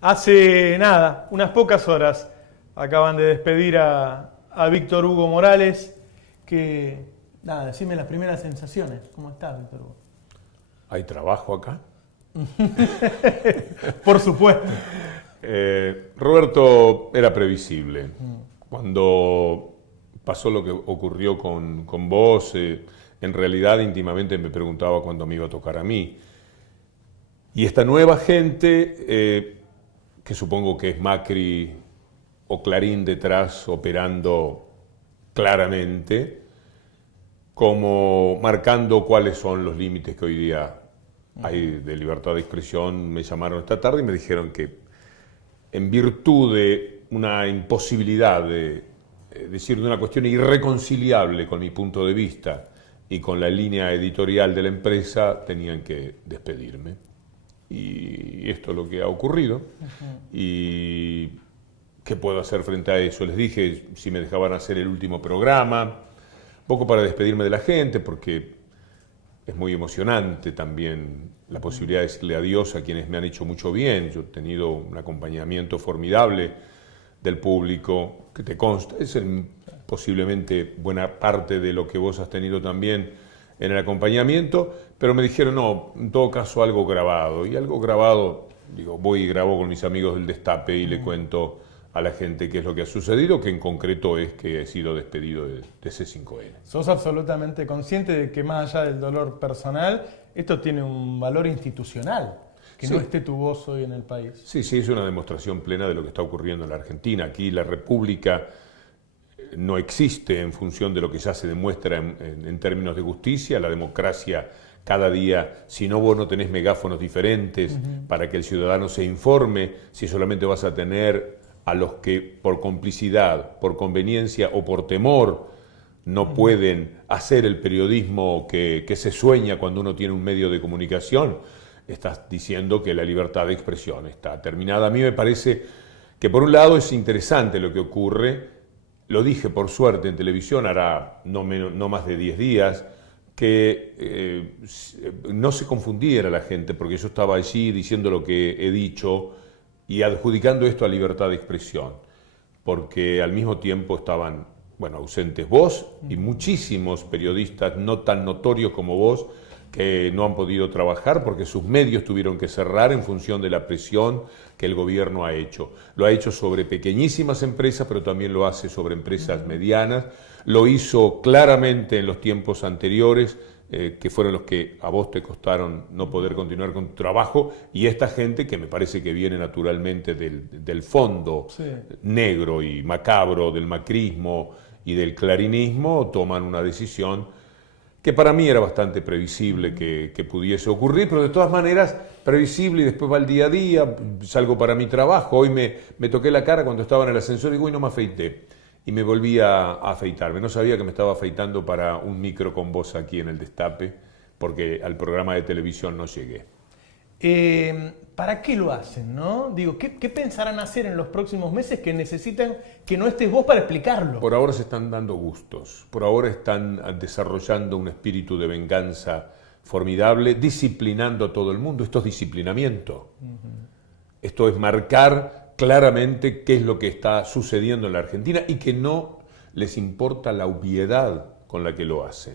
Hace nada, unas pocas horas, acaban de despedir a Víctor Hugo Morales, que, nada, decime las primeras sensaciones. ¿Cómo estás, Víctor Hugo? ¿Hay trabajo acá? Por supuesto. Roberto, era previsible. Cuando pasó lo que ocurrió con vos, en realidad íntimamente me preguntaba cuándo me iba a tocar a mí. Y esta nueva gente, que supongo que es Macri o Clarín detrás operando claramente, como marcando cuáles son los límites que hoy día hay de libertad de expresión. Me llamaron esta tarde y me dijeron que en virtud de una imposibilidad de decir, de una cuestión irreconciliable con mi punto de vista y con la línea editorial de la empresa, tenían que despedirme. Y esto es lo que ha ocurrido. ¿Y qué puedo hacer frente a eso? Les dije si me dejaban hacer el último programa, un poco para despedirme de la gente, porque es muy emocionante también la posibilidad de decirle adiós a quienes me han hecho mucho bien. Yo he tenido un acompañamiento formidable del público, que te consta, es posiblemente buena parte de lo que vos has tenido también en el acompañamiento, pero me dijeron, no, en todo caso algo grabado. Y algo grabado, digo, voy y grabo con mis amigos del Destape y le cuento a la gente qué es lo que ha sucedido, que en concreto es que he sido despedido de C5N. ¿Sos absolutamente consciente de que más allá del dolor personal, esto tiene un valor institucional? Que Sí. no esté tu voz hoy en el país. Sí, sí, es una demostración plena de lo que está ocurriendo en la Argentina. Aquí la República no existe en función de lo que ya se demuestra en términos de justicia. La democracia cada día, si no vos no tenés megáfonos diferentes para que el ciudadano se informe, si solamente vas a tener a los que por complicidad, por conveniencia o por temor no pueden hacer el periodismo que se sueña cuando uno tiene un medio de comunicación, estás diciendo que la libertad de expresión está terminada. A mí me parece que por un lado es interesante lo que ocurre. Lo dije por suerte en televisión, hará no más de 10 días, que no se confundiera la gente, porque yo estaba allí diciendo lo que he dicho y adjudicando esto a libertad de expresión, porque al mismo tiempo estaban, ausentes vos y muchísimos periodistas no tan notorios como vos, que no han podido trabajar porque sus medios tuvieron que cerrar en función de la presión que el gobierno ha hecho. Lo ha hecho sobre pequeñísimas empresas, pero también lo hace sobre empresas medianas. Lo hizo claramente en los tiempos anteriores, que fueron los que a vos te costaron no poder continuar con tu trabajo, y esta gente que me parece que viene naturalmente del fondo negro y macabro del macrismo y del clarinismo, toman una decisión que para mí era bastante previsible que pudiese ocurrir, pero de todas maneras previsible, y después va el día a día, salgo para mi trabajo. Hoy me toqué la cara cuando estaba en el ascensor y digo, uy, no me afeité. Y me volví a afeitarme. No sabía que me estaba afeitando para un micro con vos aquí en el Destape, porque al programa de televisión no llegué. ¿Para qué lo hacen, no? Digo, ¿qué pensarán hacer en los próximos meses que necesitan que no estés vos para explicarlo? Por ahora se están dando gustos, por ahora están desarrollando un espíritu de venganza formidable, disciplinando a todo el mundo. Esto es disciplinamiento. Esto es marcar claramente qué es lo que está sucediendo en la Argentina y que no les importa la obviedad con la que lo hacen.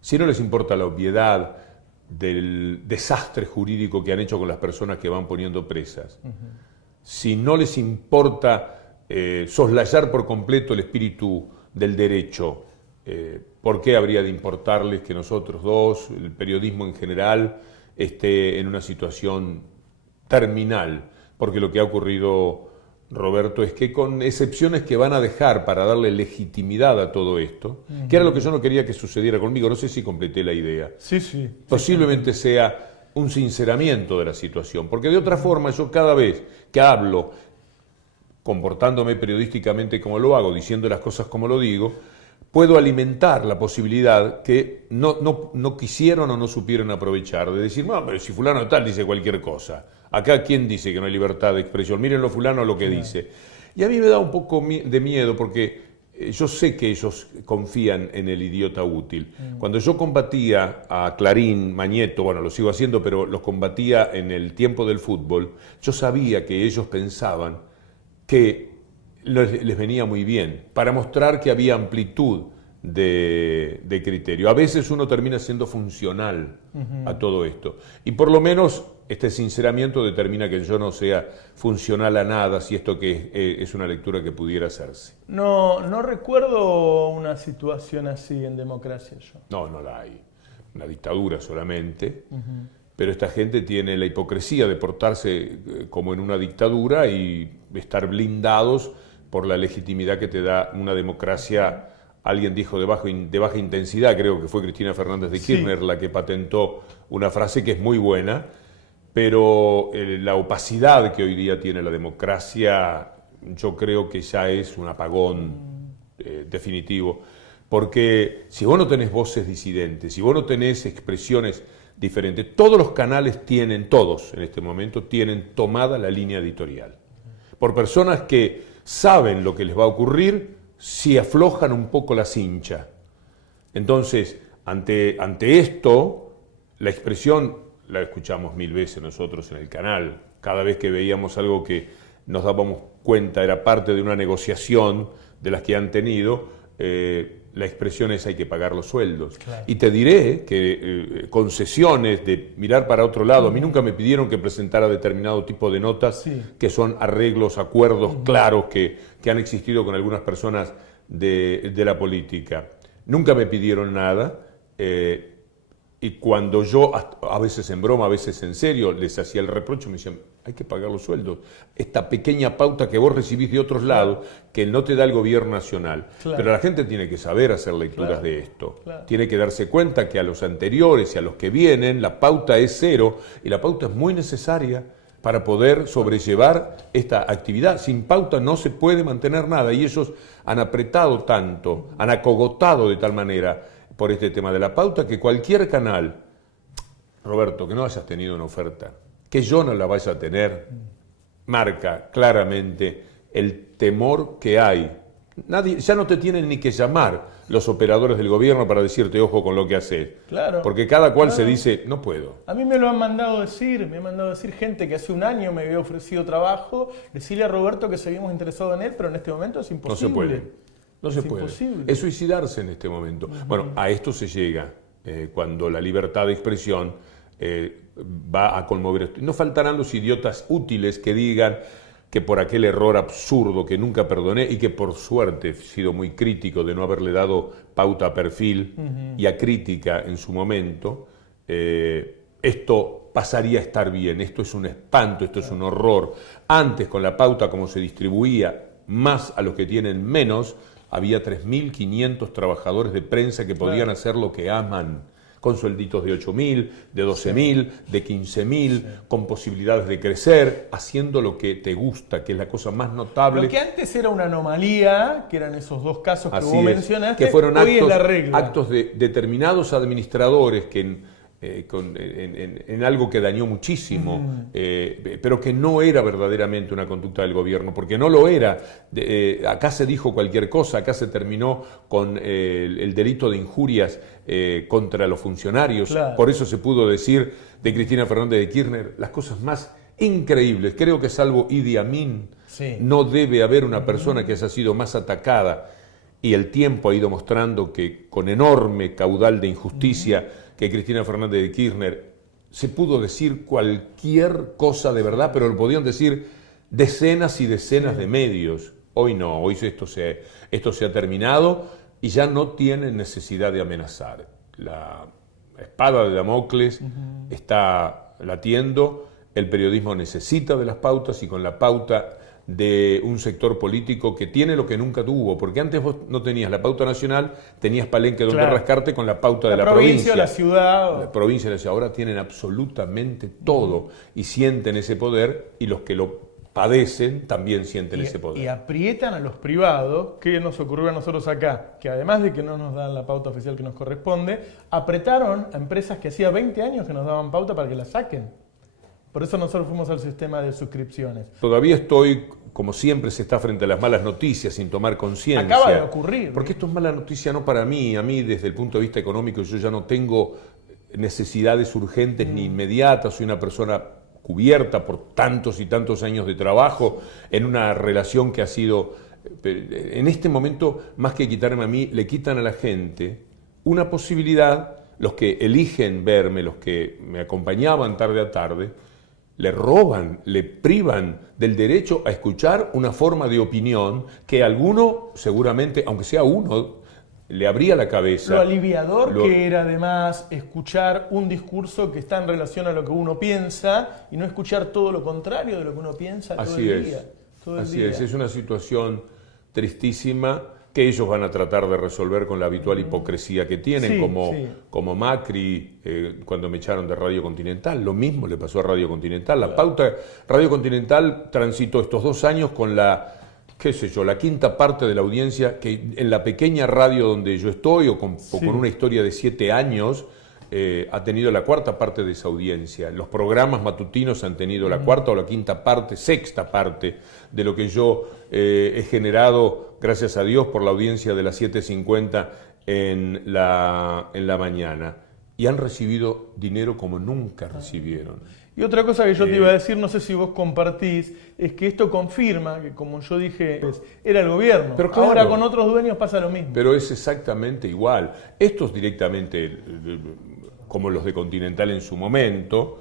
Si no les importa la obviedad del desastre jurídico que han hecho con las personas que van poniendo presas, si no les importa soslayar por completo el espíritu del derecho, ¿por qué habría de importarles que nosotros dos, el periodismo en general, esté en una situación terminal? Porque lo que ha ocurrido, Roberto, es que con excepciones que van a dejar para darle legitimidad a todo esto, que era lo que yo no quería que sucediera conmigo, no sé si completé la idea. Sí, sí. Posiblemente sea un sinceramiento de la situación, porque de otra forma yo cada vez que hablo, comportándome periodísticamente como lo hago, diciendo las cosas como lo digo, puedo alimentar la posibilidad que no quisieron o no supieron aprovechar, de decir, no, pero si fulano tal dice cualquier cosa, acá ¿quién dice que no hay libertad de expresión? Mírenlo fulano lo que dice. Y a mí me da un poco de miedo porque yo sé que ellos confían en el idiota útil. Cuando yo combatía a Clarín, Mañeto, bueno, lo sigo haciendo, pero los combatía en el tiempo del fútbol, yo sabía que ellos pensaban que les venía muy bien, para mostrar que había amplitud de criterio. A veces uno termina siendo funcional a todo esto. Y por lo menos este sinceramiento determina que yo no sea funcional a nada, si esto que es una lectura que pudiera hacerse. No recuerdo una situación así en democracia yo. No la hay. Una dictadura solamente. Pero esta gente tiene la hipocresía de portarse como en una dictadura y estar blindados por la legitimidad que te da una democracia. Alguien dijo de baja intensidad, creo que fue Cristina Fernández de Kirchner la que patentó una frase que es muy buena, pero la opacidad que hoy día tiene la democracia, yo creo que ya es un apagón definitivo, porque si vos no tenés voces disidentes, si vos no tenés expresiones diferentes, todos los canales tienen, todos en este momento, tienen tomada la línea editorial, por personas que saben lo que les va a ocurrir si aflojan un poco la cincha. Entonces, ante esto, la expresión la escuchamos 1000 veces nosotros en el canal. Cada vez que veíamos algo que nos dábamos cuenta era parte de una negociación de las que han tenido, la expresión es hay que pagar los sueldos. Claro. Y te diré que concesiones de mirar para otro lado, a mí nunca me pidieron que presentara determinado tipo de notas, que son arreglos, acuerdos claros que han existido con algunas personas de la política. Nunca me pidieron nada, y cuando yo, a veces en broma, a veces en serio, les hacía el reproche, me decían, hay que pagar los sueldos. Esta pequeña pauta que vos recibís de otros lados, que no te da el gobierno nacional. Claro. Pero la gente tiene que saber hacer lecturas de esto. Claro. Tiene que darse cuenta que a los anteriores y a los que vienen, la pauta es cero, y la pauta es muy necesaria para poder sobrellevar esta actividad. Sin pauta no se puede mantener nada, y ellos han apretado tanto, han acogotado de tal manera por este tema de la pauta, que cualquier canal, Roberto, que no hayas tenido una oferta, que yo no la vaya a tener, marca claramente el temor que hay. Nadie, ya no te tienen ni que llamar los operadores del gobierno para decirte ojo con lo que haces. Claro. Porque cada cual se dice, no puedo. A mí me lo han mandado decir, gente que hace un año me había ofrecido trabajo, decirle a Roberto que seguimos interesados en él, pero en este momento es imposible. No se puede. No se puede. Imposible. Es suicidarse en este momento. Bueno, a esto se llega cuando la libertad de expresión va a conmover. No faltarán los idiotas útiles que digan que por aquel error absurdo que nunca perdoné y que por suerte he sido muy crítico de no haberle dado pauta a Perfil y a Crítica en su momento, esto pasaría a estar bien. Esto es un espanto, esto es un horror. Antes, con la pauta como se distribuía más a los que tienen menos, había 3.500 trabajadores de prensa que podían hacer lo que aman, con suelditos de 8.000, de 12.000, de 15.000, con posibilidades de crecer, haciendo lo que te gusta, que es la cosa más notable. Lo que antes era una anomalía, que eran esos dos casos que vos mencionaste, que fueron hoy es la regla. Actos de determinados administradores que en algo que dañó muchísimo, pero que no era verdaderamente una conducta del gobierno, porque no lo era. Acá se dijo cualquier cosa, acá se terminó con el delito de injurias contra los funcionarios. Claro. Por eso se pudo decir de Cristina Fernández de Kirchner las cosas más increíbles. Creo que salvo Idi Amin, no debe haber una persona que haya sido más atacada, y el tiempo ha ido mostrando que con enorme caudal de injusticia que Cristina Fernández de Kirchner se pudo decir cualquier cosa de verdad, pero lo podían decir decenas y decenas de medios. Hoy no, hoy esto se ha terminado y ya no tienen necesidad de amenazar. La espada de Damocles está latiendo, el periodismo necesita de las pautas, y con la pauta de un sector político que tiene lo que nunca tuvo, porque antes vos no tenías la pauta nacional, tenías palenque donde rascarte con la pauta de la provincia, la ciudad. La provincia y la ciudad. Ahora tienen absolutamente todo y sienten ese poder, y los que lo padecen también sienten ese poder. Y aprietan a los privados, que nos ocurrió a nosotros acá, que además de que no nos dan la pauta oficial que nos corresponde, apretaron a empresas que hacía 20 años que nos daban pauta para que la saquen. Por eso nosotros fuimos al sistema de suscripciones. Todavía estoy como siempre se está frente a las malas noticias sin tomar conciencia. Acaba de ocurrir. Porque esto es mala noticia no para mí. A mí, desde el punto de vista económico, yo ya no tengo necesidades urgentes ni inmediatas. Soy una persona cubierta por tantos y tantos años de trabajo en una relación que ha sido, en este momento, más que quitarme a mí, le quitan a la gente una posibilidad. Los que eligen verme, los que me acompañaban tarde a tarde, le roban, le privan del derecho a escuchar una forma de opinión que a alguno, seguramente, aunque sea uno, le abría la cabeza. Lo aliviador que era además escuchar un discurso que está en relación a lo que uno piensa y no escuchar todo lo contrario de lo que uno piensa todo el día. Así es una situación tristísima que ellos van a tratar de resolver con la habitual hipocresía que tienen, como Macri cuando me echaron de Radio Continental. Lo mismo le pasó a Radio Continental. La pauta, Radio Continental transitó estos 2 años con la, qué sé yo, la quinta parte de la audiencia que en la pequeña radio donde yo estoy, o con una historia de 7 años, ha tenido la cuarta parte de esa audiencia. Los programas matutinos han tenido la cuarta o la quinta parte, sexta parte de lo que yo he generado, gracias a Dios, por la audiencia de las 7:50 en la mañana. Y han recibido dinero como nunca recibieron. Y otra cosa que yo te iba a decir, no sé si vos compartís, es que esto confirma que, como yo dije, era el gobierno. Pero claro, ahora con otros dueños pasa lo mismo. Pero es exactamente igual. Estos directamente, como los de Continental en su momento,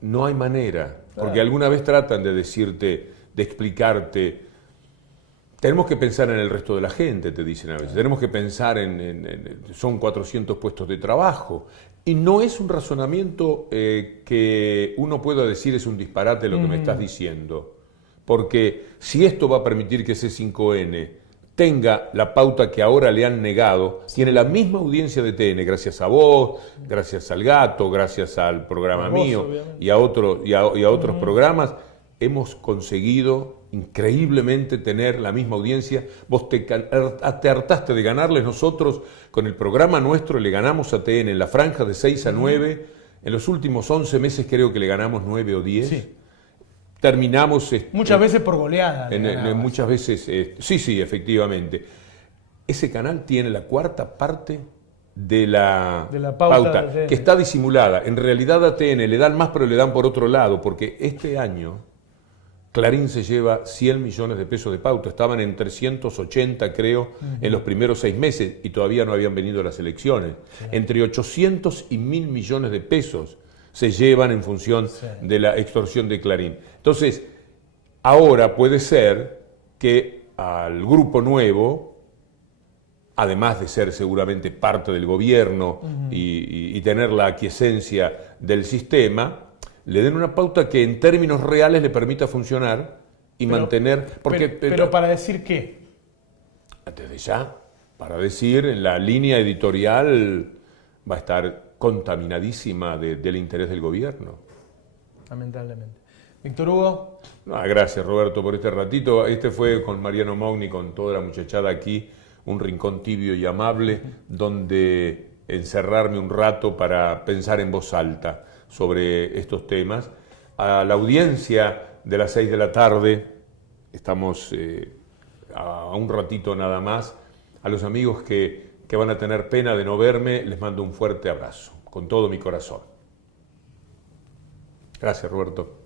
no hay manera. Porque alguna vez tratan de decirte, de explicarte, tenemos que pensar en el resto de la gente, te dicen a veces. Tenemos que pensar son 400 puestos de trabajo. Y no es un razonamiento que uno pueda decir es un disparate lo que me estás diciendo. Porque si esto va a permitir que C5N tenga la pauta que ahora le han negado, tiene la misma audiencia de TN, gracias a vos, gracias al Gato, gracias al programa mío y a otros programas, hemos conseguido increíblemente tener la misma audiencia. Vos te hartaste de ganarles. Nosotros con el programa nuestro le ganamos a TN en la franja de 6 a 9, en los últimos 11 meses creo que le ganamos 9 o 10. Sí. Terminamos... muchas veces por goleada. Muchas veces, sí, efectivamente. Ese canal tiene la cuarta parte de la pauta que está disimulada. En realidad a TN le dan más, pero le dan por otro lado, porque este año Clarín se lleva 100 millones de pesos de pauta. Estaban en 380, creo, en los primeros 6 meses y todavía no habían venido las elecciones. Entre 800 y 1.000 millones de pesos se llevan en función de la extorsión de Clarín. Entonces, ahora puede ser que al grupo nuevo, además de ser seguramente parte del gobierno y tener la aquiescencia del sistema, le den una pauta que en términos reales le permita funcionar y mantener... Pero ¿para decir qué? Desde ya, para decir, en la línea editorial va a estar contaminadísima del interés del gobierno. Lamentablemente. Víctor Hugo. Gracias, Roberto, por este ratito. Este fue con Mariano Maugni, con toda la muchachada aquí, un rincón tibio y amable, donde encerrarme un rato para pensar en voz alta sobre estos temas. A la audiencia de las 6 de la tarde, estamos a un ratito nada más. A los amigos que van a tener pena de no verme, les mando un fuerte abrazo, con todo mi corazón. Gracias, Roberto.